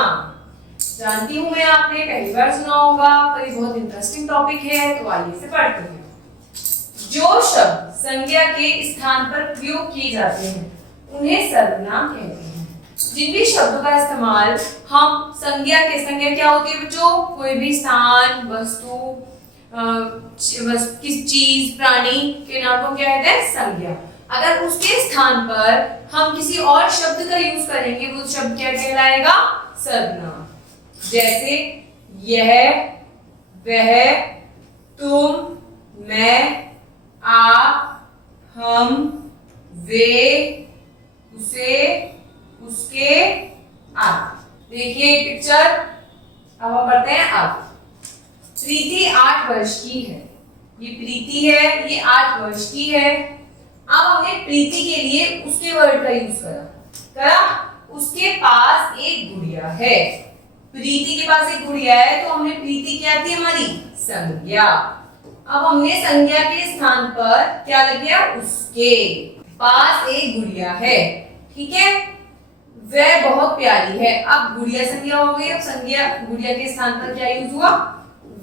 सर्वनाम। जानती हूँ मैं आपने पहली बार सुना होगा, पर ये बहुत इंटरेस्टिंग टॉपिक है, तो आइए इसे पढ़ते हैं। जो शब्द संज्ञा के स्थान पर प्रयोग किए जाते हैं उन्हें सर्वनाम कहते हैं। जिन भी शब्दों का इस्तेमाल हम संज्ञा क्या होती है बच्चों? कोई भी स्थान, वस्तु, किस चीज, प्राणी के नाम को क्या कहते हैं? संज्ञा। अगर उसके स्थान पर हम किसी और शब्द का यूज करेंगे वो शब्द क्या कहलाएगा? सर्वनाम। जैसे यह, वह, तुम, मैं, आप, हम, वे, उसे, उसके, आप। देखिए पिक्चर, अब हम पढ़ते हैं आगे। प्रीति 8 वर्ष की है। ये प्रीति है, ये 8 वर्ष की है। अब हमने प्रीति के लिए उसके वर्ड का यूज करा। उसके पास एक गुड़िया है। प्रीति के पास एक गुड़िया है, तो हमने प्रीति क्या थी हमारी? संज्ञा। अब हमने संज्ञा के स्थान पर क्या लग गया? उसके पास एक गुड़िया है। ठीक है, वह बहुत प्यारी है। अब गुड़िया संज्ञा हो गई। अब संज्ञा गुड़िया के स्थान पर क्या यूज हुआ?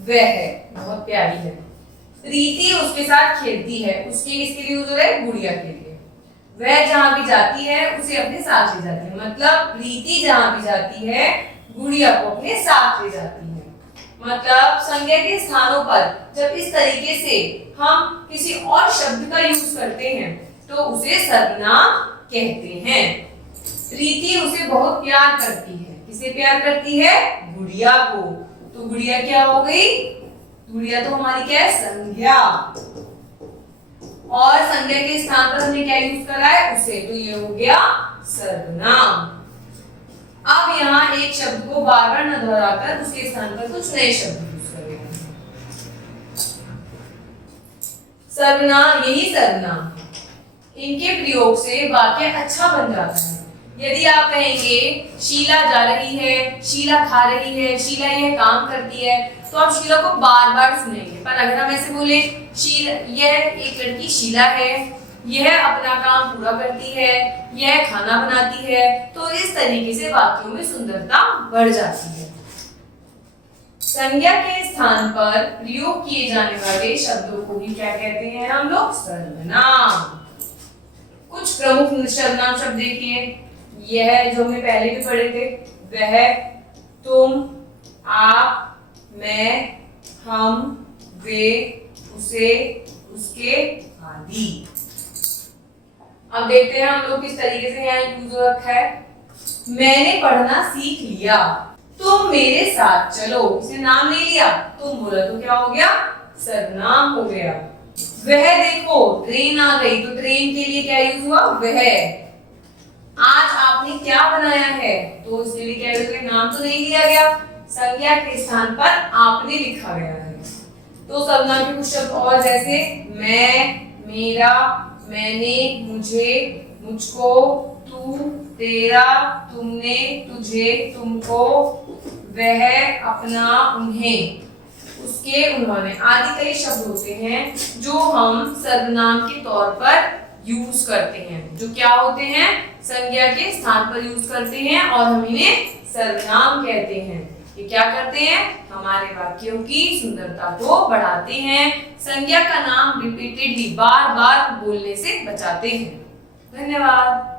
वह है, बहुत प्यारी है। प्रीति उसके साथ खेलती है। उसके किसके लिए यूज हो रहा है? गुड़िया के लिए। वह जहां भी जाती है उसे अपने साथ ले जाती है। मतलब प्रीति जहां भी जाती है गुड़िया को अपने साथ ले जाती है। मतलब संज्ञा के स्थानों पर जब इस तरीके से हम किसी और शब्द का यूज करते हैं तो उसे सर्वनाम कहते हैं। प्रीति उसे बहुत प्यार करती है। किसे प्यार करती है? गुड़िया को। तो गुड़िया क्या हो गई? गुड़िया तो हमारी क्या है? संज्ञा। और संज्ञा के स्थान पर हमने क्या यूज करा है? उसे। तो ये हो गया सर्वनाम। अब यहाँ एक शब्द को बार बार न दोहराकर उसके स्थान पर कुछ नए शब्द यूज करेंगे। सर्वनाम, यही सर्वनाम है। इनके प्रयोग से वाक्य अच्छा बन जाता है। यदि आप कहेंगे शीला जा रही है, शीला खा रही है, शीला यह काम करती है, तो आप शीला को बार बार सुनेंगे। पर अगर हम ऐसे बोले शीला, यह एक लड़की शीला है, यह अपना काम पूरा करती है, यह खाना बनाती है, तो इस तरीके से वाक्यों में सुंदरता बढ़ जाती है। संज्ञा के स्थान पर प्रयोग किए जाने वाले शब्दों को भी क्या कहते हैं हम लोग? सर्वनाम। कुछ प्रमुख सर्वनाम शब्द देखिए। यह जो हमने पहले भी पढ़े थे, वह, तुम, आप, मैं, हम, वे, उसे, उसके आदि। अब देखते हैं हम लोग किस तरीके से यहाँ यूज रखा है। मैंने पढ़ना सीख लिया, तुम मेरे साथ चलो। इसे नाम नहीं लिया, तुम बोला तो क्या हो गया? सर्वनाम हो गया। वह देखो ट्रेन आ गई, तो ट्रेन के लिए क्या यूज हुआ? वह। आज आपने क्या बनाया है, तो इसके लिए क्या यूज हुआ? नाम तो नहीं लिया गया, संज्ञा के स्थान पर आपने लिखा गया है। तो सर्वनाम के कुछ शब्द और जैसे मैं, मेरा, मैंने, मुझे, मुझको, तू, तेरा, तुमने, तुझे, तुमको, वह, अपना, उन्हें, उसके, उन्होंने आदि कई शब्द होते हैं जो हम सर्वनाम के तौर पर यूज करते हैं। जो क्या होते हैं? संज्ञा के स्थान पर यूज करते हैं और हम इन्हें सर्वनाम कहते हैं। ये क्या करते हैं? हमारे वाक्यों की सुंदरता को बढ़ाते हैं। संज्ञा का नाम रिपीटेडली बार बार बोलने से बचाते हैं। धन्यवाद।